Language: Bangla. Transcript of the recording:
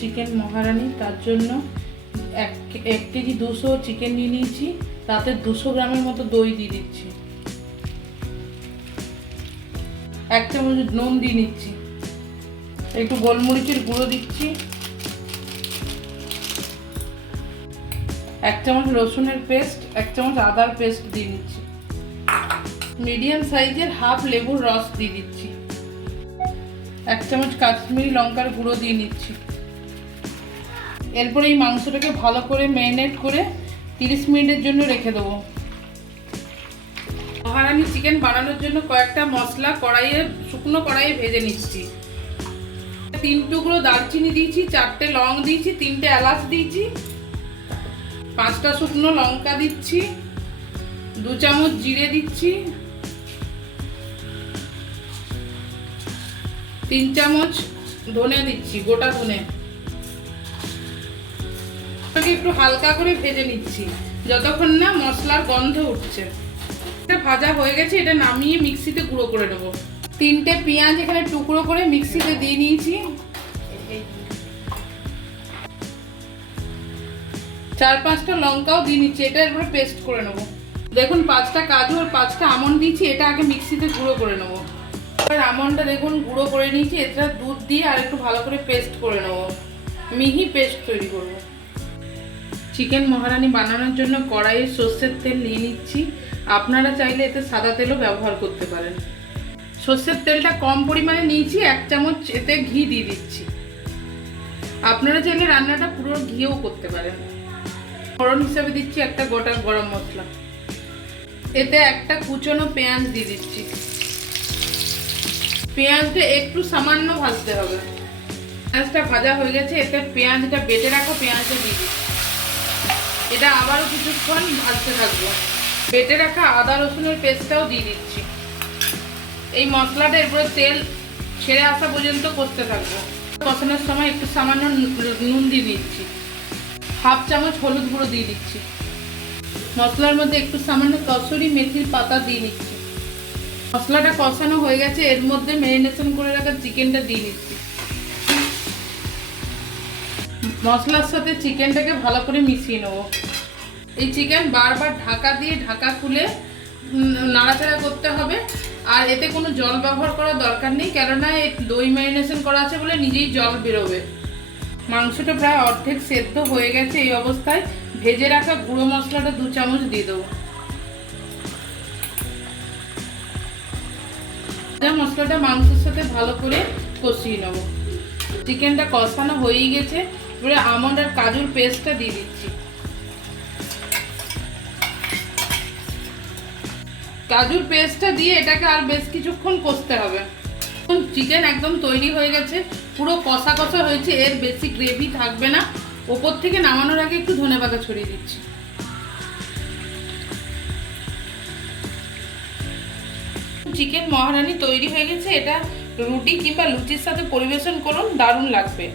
চিকেন মহারানি, তার জন্য 1 কেজি 200 চিকেন নিয়ে নিয়েছি, তাতে 200 গ্রামের মতো দই দিয়ে দিচ্ছি, 1 চামচ নুন দিয়ে নিচ্ছি, একটু গোলমরিচের গুঁড়ো দিচ্ছি, 1 চামচ রসুনের পেস্ট, 1 চামচ আদার পেস্ট দিয়ে নিচ্ছি, মিডিয়াম সাইজের হাফ লেবুর রস দিয়ে দিচ্ছি, 1 চামচ কাশ্মীরি লঙ্কার গুঁড়ো দিয়ে নিচ্ছি। এরপরে এই মাংসটাকে ভালো করে ম্যারিনেট করে 30 মিনিটের জন্য রেখে দেবো। মহারানি চিকেন বানানোর জন্য কয়েকটা মশলা শুকনো কড়াইয়ে ভেজে নিচ্ছি। 3 টুকরো দারচিনি দিয়েছি, 4টে লং দিয়েছি, 3টে এলাচ দিয়েছি, 5টা শুকনো লঙ্কা দিচ্ছি, 2 চামচ জিরে দিচ্ছি, 3 চামচ ধনে দিচ্ছি, গোটা ধনে। একটু হালকা করে ভেজে নিচ্ছি যতক্ষণ না মশলার গন্ধ উঠছে। এটা ভাজা হয়ে গেছে, এটা নামিয়ে মিক্সিতে গুঁড়ো করে নেবো। 3টে পেঁয়াজ এখানে টুকরো করে মিক্সিতে দিয়ে নিয়েছি, 4-5টা লঙ্কাও দিয়ে নিচ্ছি, এটা এরপরে পেস্ট করে নেবো। দেখুন 5টা কাজু আর 5টা আমন্ড দিয়েছি, এটা আগে মিক্সিতে গুঁড়ো করে নেবো। এবার আমন্ডটা দেখুন গুঁড়ো করে নিয়েছি, এটা দুধ দিয়ে আর একটু ভালো করে পেস্ট করে নেবো, মিহি পেস্ট তৈরি করবো। চিকেন মহারানি বানানোর জন্য কড়াইয়ে সর্ষের তেল নিয়ে নিচ্ছি, আপনারা চাইলে এতে সাদা তেলও ব্যবহার করতে পারেন। সর্ষের তেলটা কম পরিমাণে নিয়েছি, 1 চামচ এতে ঘি দিয়ে দিচ্ছি। আপনারা চাইলে রান্নাটা পুরো ঘিও করতে পারেন। ফোড়ন হিসাবে দিচ্ছি একটা গোটা গরম মশলা, এতে একটা কুচনো পেঁয়াজ দিয়ে দিচ্ছি। পেঁয়াজটা একটু সামান্য ভাজতে হবে। পেঁয়াজটা ভাজা হয়ে গেছে, এতে পেঁয়াজটা বেটে রাখা পেঁয়াজটা দিয়ে দিচ্ছি, এটা আবারও কিছুক্ষণ ভাজতে থাকবো। বেটে রাখা আদা রসুনের পেস্টটাও দিয়ে দিচ্ছি। এই মশলাটা এরপরে তেল ছেড়ে আসা পর্যন্ত কষতে থাকবো। কষানোর সময় একটু সামান্য নুন দিয়ে দিচ্ছি, 1/2 চামচ হলুদ গুঁড়ো দিয়ে দিচ্ছি, মশলার মধ্যে একটু সামান্য কসুরি মেথির পাতা দিয়ে নিচ্ছি। মশলাটা কষানো হয়ে গেছে, এর মধ্যে ম্যারিনেশন করে রাখা চিকেনটা দিয়ে নিচ্ছি। মশলার সাথে চিকেনটাকে ভালো করে মিশিয়ে নেবো। এই চিকেন বারবার ঢাকা দিয়ে ঢাকা খুলে নাড়াচাড়া করতে হবে, আর এতে কোনো জল ব্যবহার করার দরকার নেই, কেননা এই দই ম্যারিনেশন করা আছে বলে নিজেই জল বেরোবে। মাংসটা প্রায় অর্ধেক সেদ্ধ হয়ে গেছে, এই অবস্থায় ভেজে রাখা গুঁড়ো মশলাটা 2 চামচ দিয়ে দেবো। মশলাটা মাংসের সাথে ভালো করে কষিয়ে নেব। চিকেনটা কষানো হয়েই গেছে, এবারে আমন্ড আর কাজুর পেস্টটা দিয়ে দিচ্ছি। কাজুর পেস্টটা দিয়ে এটাকে আর বেশ কিছুক্ষণ কষতে হবে। চিকেন একদম তৈরি হয়ে গেছে, পুরো কষা কষা হয়েছে, এর বেশি গ্রেভি থাকবে না। ওপর থেকে নামানোর আগে একটু ধনেপাতা ছড়িয়ে দিচ্ছি। চিকেন মহারানি তৈরি হয়ে গেছে, এটা রুটি কিংবা লুচির সাথে পরিবেশন করুন, দারুণ লাগবে।